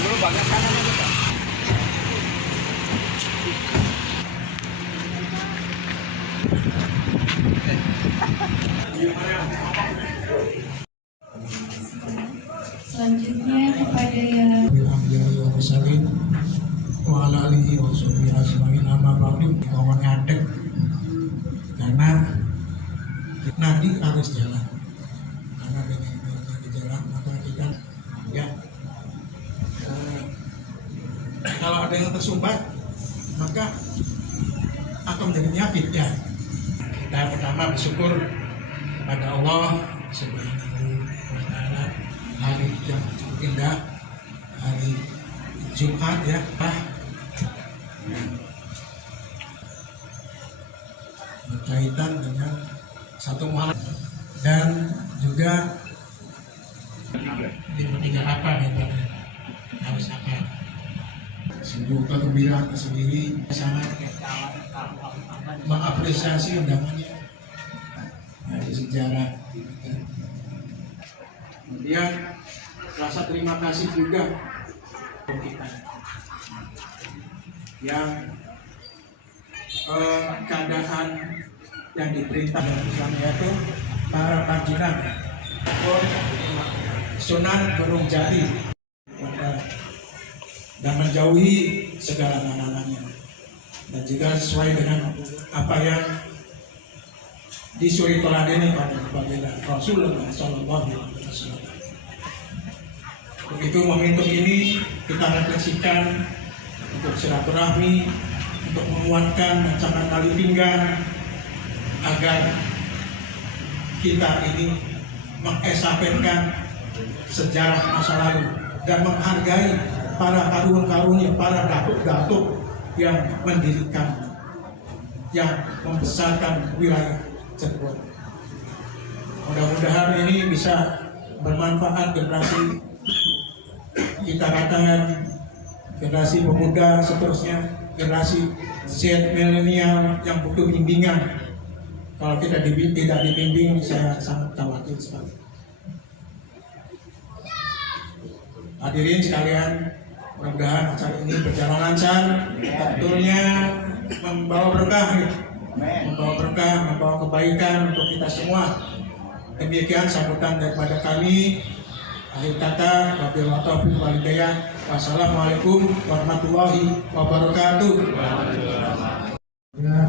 dulu banyak kanan kita. Selanjutnya kepada yang wa ala alihi wa sahbihi ajma'in amma ba'du. Kawan ngadeg karena nanti harus jalan, karena dengan nanti jalan maka kita ya kalau ada yang tersumbat maka akan menjadi penyakit ya. Kita pertama bersyukur kepada Allah Subhanahu wa Ta'ala, hari yang cukup indah, hari Jumat ya, berkaitan dengan satu Muharram dan juga dipertiga apa nih, harus apa? Sungguh kegembiraan tersendiri, sangat mengapresiasi undangannya dari sejarah. Kemudian rasa terima kasih juga kita yang keadaan yang diperintah dalam Islam yaitu para panjinan Sunan Gunung Jati dan menjauhi segala larangannya, dan juga sesuai dengan apa yang disuruh teladeni pada baginda Rasulullah Sallallahu Alaihi Wasallam. Begitu momentum ini kita refleksikan untuk silaturahmi, untuk menguatkan ancaman tali pinggang agar kita ini mengesapenkan sejarah masa lalu dan menghargai para karun-karunnya, para datuk-datuk yang mendirikan, yang membesarkan wilayah Cirebon. Mudah-mudahan ini bisa bermanfaat generasi kita katakan generasi pemuda, seterusnya generasi Z milenial yang butuh bimbingan. Kalau kita tidak dibimbing, saya sangat khawatir sekali. Hadirin sekalian, mudah-mudahan acara ini berjalan lancar, tentunya membawa berkah, membawa kebaikan untuk kita semua. Demikian sambutan daripada kami. Akhir kata, wabillahi taufiq wal hidayah. Wassalamualaikum warahmatullahi wabarakatuh. Ya,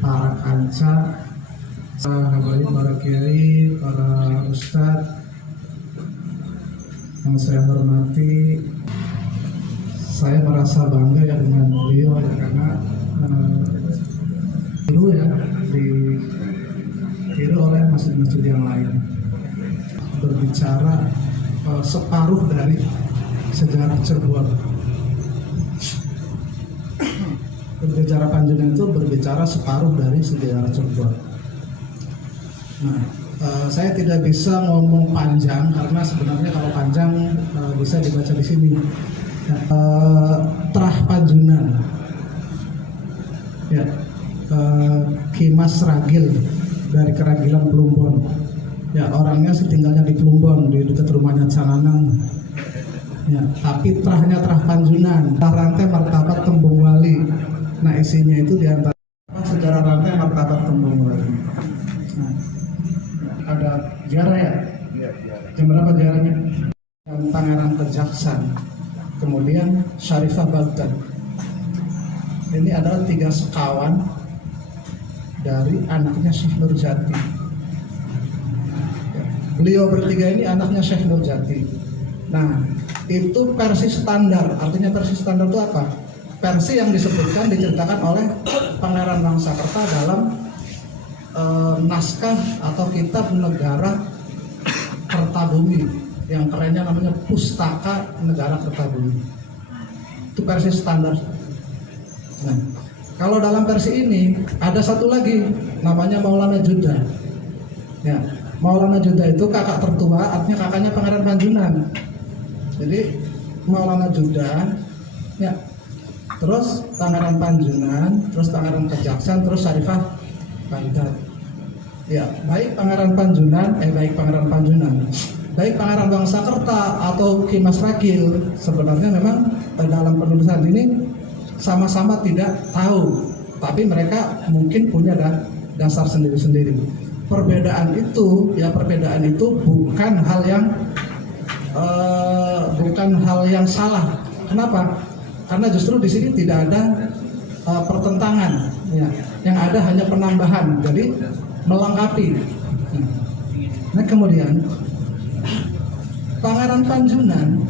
para kanca, para kiai, para ustadz yang saya hormati, saya merasa bangga ya dengan beliau ya, karena dulu ya ditiru oleh masjid-masjid yang lain, berbicara separuh dari sejarah Cirebon. Berbicara Panjenengan itu berbicara separuh dari sejarah Cirebon. Nah, saya tidak bisa ngomong panjang karena sebenarnya kalau panjang bisa dibaca di sini. Trah Panjunan, ya, Kimas Ragil dari Keragilan Plumbon. Ya, orangnya sih tinggalnya di Plumbon, di dekat rumahnya Cananang. Ya, tapi trahnya Trah Panjunan, trah rantai martabat Tembung Wali. Nah, isinya itu diantara sejarah rantai martabat Tembung Wali. Nah, ada ziarah ya? Jam berapa ziarahnya? Pangeran Kejaksan, kemudian Syarifah Baghdad. Ini adalah 3 sekawan dari anaknya Syekh Nurjati. Beliau bertiga ini anaknya Syekh Nurjati. Nah, itu versi standar. Artinya versi standar itu apa? Versi yang disebutkan, diceritakan oleh Pangeran Wangsakerta dalam naskah atau kitab negara Kertabumi, yang kerennya namanya Pustaka Negara Kertabumi. Itu versi standar. Nah, kalau dalam versi ini ada satu lagi namanya Maulana Juda. Ya, Maulana Juda itu kakak tertua, artinya kakaknya Pangeran Panjunan. Jadi Maulana Juda, ya, terus Pangeran Panjunan, terus Pangeran Kejaksan, terus Syarifah Baghdad. Ya, baik Pangeran Panjunan, baik Pangeran Wangsakerta atau Ki Mas Ragil sebenarnya memang dalam penulisan ini sama-sama tidak tahu, tapi mereka mungkin punya dasar sendiri-sendiri. Perbedaan itu bukan hal yang salah. Kenapa? Karena justru di sini tidak ada pertentangan, ya. Yang ada hanya penambahan, jadi melengkapi. Nah kemudian Pangeran Panjunan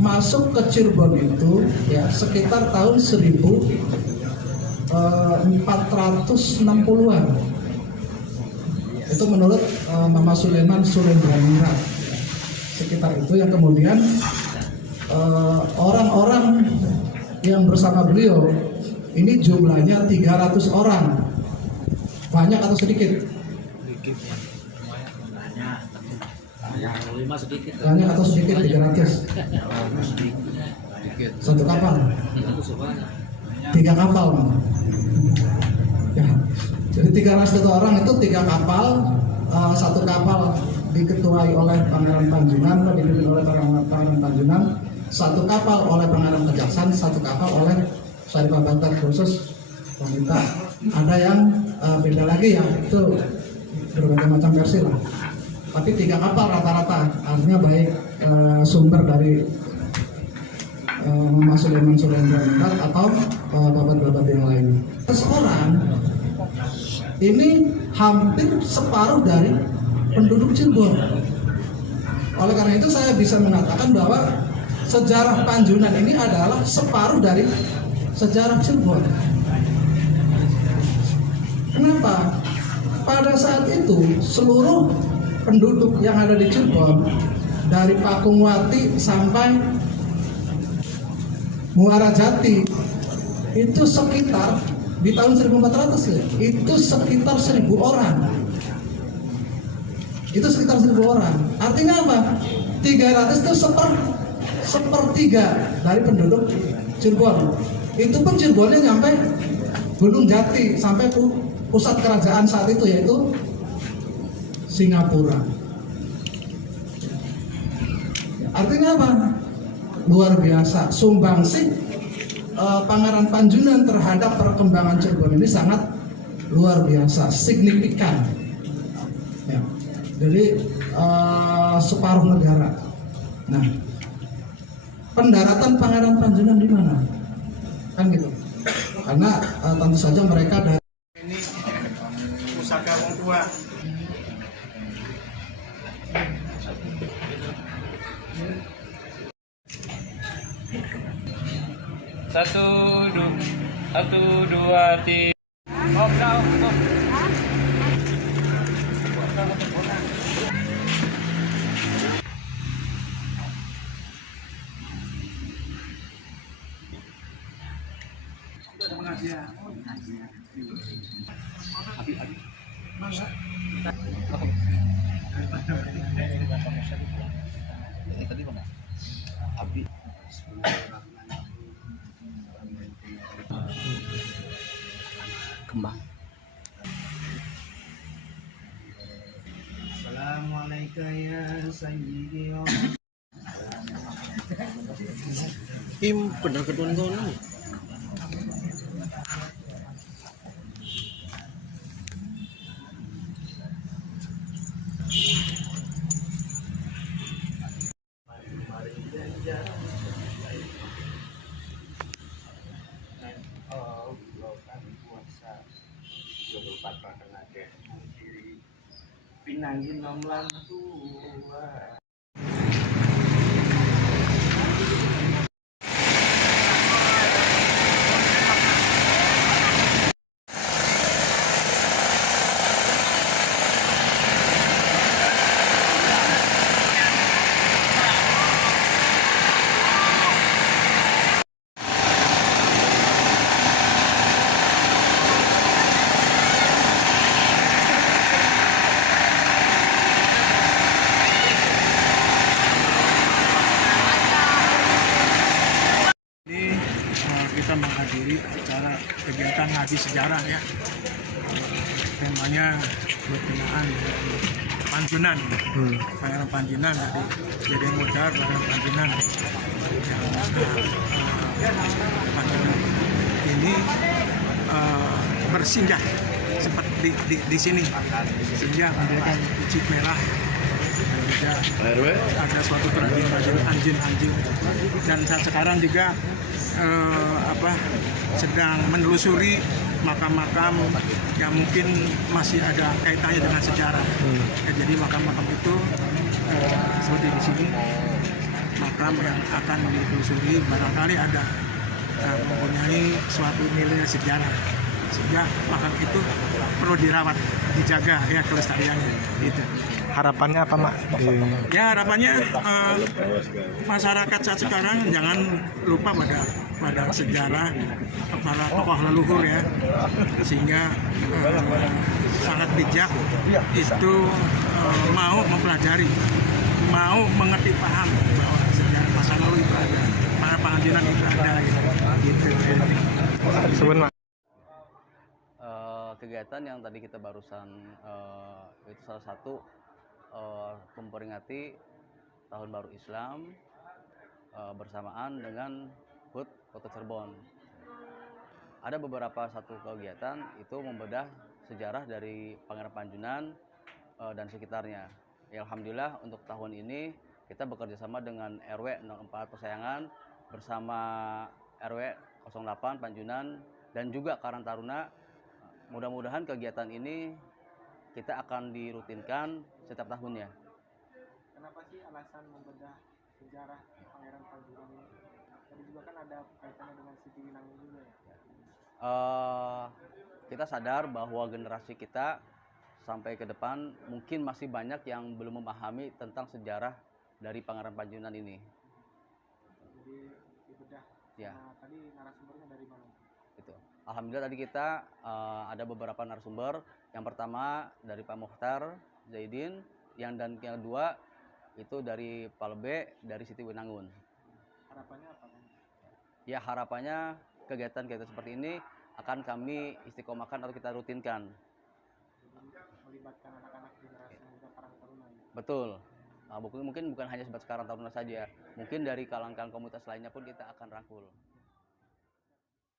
masuk ke Cirebon itu ya sekitar tahun 1460-an. Itu menurut Mama Sulaiman Sulendraningrat. Sekitar itu yang kemudian orang-orang yang bersama beliau ini jumlahnya 300 orang. Banyak atau sedikit? Banyak atau sedikit 300? Satu kapal? 3 kapal. Ya. Jadi 300 orang itu 3 kapal, satu kapal diketuai oleh Pangeran Panjunan, dipimpin oleh Pangeran Panjunan, satu kapal oleh Pangeran Kejaksan, satu kapal oleh Saripah Bantar khusus wanita. Ada yang beda lagi ya, itu berbagai macam versi lah. Tapi 3 kapal rata-rata, artinya baik sumber dari Mama Sulaiman Sulendraningrat atau babat-babat yang lain. Seorang ini hampir separuh dari penduduk Cirebon. Oleh karena itu saya bisa mengatakan bahwa sejarah Panjunan ini adalah separuh dari sejarah Cirebon. Kenapa? Pada saat itu seluruh penduduk yang ada di Cirebon dari Pakungwati sampai Muara Jati itu sekitar di tahun 1400 ya, itu sekitar 1000 orang. Itu sekitar 1000 orang. Artinya apa? 300 itu sepertiga dari penduduk Cirebon. Itu pun Cirebonnya nyampe Gunung Jati, sampai pusat kerajaan saat itu yaitu Singapura. Artinya apa? Luar biasa. Sumbangsih Pangeran Panjunan terhadap perkembangan Cirebon ini sangat luar biasa, signifikan. Ya. Jadi separuh negara. Nah, pendaratan Pangeran Panjunan di mana? Kan gitu. Karena tentu saja mereka dari ini pusaka orang tua. Satu, dua, tiga. Kembang. Assalamualaikum ya sayyidi. Bener kedua kono. Pinanggi nom lantua. Kita menghadiri acara kegiatan ngaji sejarah ya, temanya berkenaan Panjunan, Pangeran Panjunan dari jadi modal Pangeran Panjunan yang Panjunan ini bersinggah seperti di sini, singgah mendirikan Masjid Merah. Dan juga ada suatu tradisi anjing-anjing, dan saat sekarang juga sedang menelusuri makam-makam yang mungkin masih ada kaitannya dengan sejarah. Ya, jadi makam-makam itu seperti di sini, makam yang akan ditelusuri barangkali ada mempunyai suatu nilai sejarah, sehingga makam itu perlu dirawat, dijaga ya kelestariannya. Gitu. Harapannya apa, Mak? Ya harapannya masyarakat saat sekarang jangan lupa pada sejarah para tokoh leluhur ya, sehingga sangat bijak itu mau mempelajari, mau mengerti paham bahwa sejarah masa lalu itu ada, para Panganjunan itu ada gitu. Sebelum Kegiatan yang tadi kita barusan itu salah satu memperingati Tahun Baru Islam bersamaan dengan HUT Kota Cirebon. Ada beberapa satu kegiatan itu membedah sejarah dari Pangeran Panjunan dan sekitarnya. Ya, alhamdulillah untuk tahun ini kita bekerja sama dengan RW 04 Persayangan bersama RW 08 Panjunan dan juga Karang Taruna. Mudah-mudahan kegiatan ini kita akan dirutinkan setiap tahunnya. Kenapa sih alasan membedah sejarah Pangeran Panjunan ini? Tadi juga kan ada kaitannya dengan Siti Winangun juga ya? Kita sadar bahwa generasi kita sampai ke depan mungkin masih banyak yang belum memahami tentang sejarah dari Pangeran Panjunan ini. Jadi dibedah. Ya. Nah, tadi narasumbernya dari mana? Gitu. Alhamdulillah tadi kita ada beberapa narasumber. Yang pertama dari Pak Mukhtar Zaidin, yang kedua itu dari Palbe dari Siti Winangun. Harapannya apa kan? Ya harapannya kegiatan-kegiatan seperti ini akan kami istiqomahkan atau kita rutinkan. Melibatkan anak-anak generasi muda Karang Taruna ya? Betul. Mungkin bukan hanya sebatas Karang Taruna saja, mungkin dari kalangan komunitas lainnya pun kita akan rangkul.